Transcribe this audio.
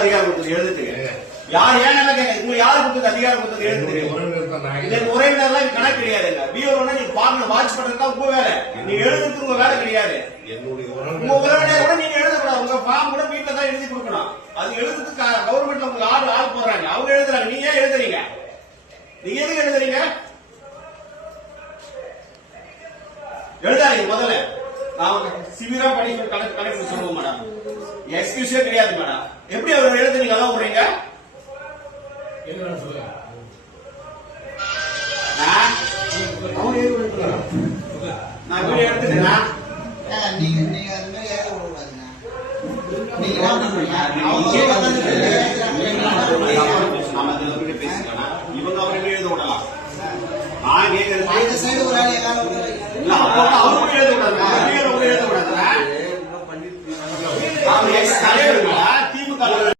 அதிகாரம் கொடுத்தது எழுதுறதுக்கு? யார் ஏன் உங்களுக்கு யாரு கொடுத்தது அதிகாரம் கொடுத்தது எழுதுறதுக்கு? உறவினர்லாம் கணக்கு கிடையாதுங்க. பிஓ நீங்க பாக்கணும், வாட்ச் பண்றதுதான் உங்க வேலை. நீங்க எழுதுறதுக்கு உங்க வேலை கிடையாது. உங்க உறவினர் கூட நீங்க எழுதக்கூடாது. உங்க ஃபார்ம் கூட வீட்டுல தான் எழுதி கொடுக்கணும். அது எழுதுறதுக்கு கவர்மெண்ட்ல உங்களுக்கு ஆள் போடுறாங்க, அவங்க எழுதுறாங்க. நீங்க ஏன் எழுதுறீங்க? நீங்க எதுக்கு எழுதுறீங்க? எழுதாதீங்க. முதல்ல நான் சிவியரா பனிஷ்மெண்ட் கலெக்டர் சொல்லுவோம் மேடம். எக்ஸ்கியூஸே கிடையாது மேடம். எப்படி அவர் எழுத நீங்க எல்லாம் விடுறீங்க? நான் வீடியோ எடுத்துட்டேன். நீங்க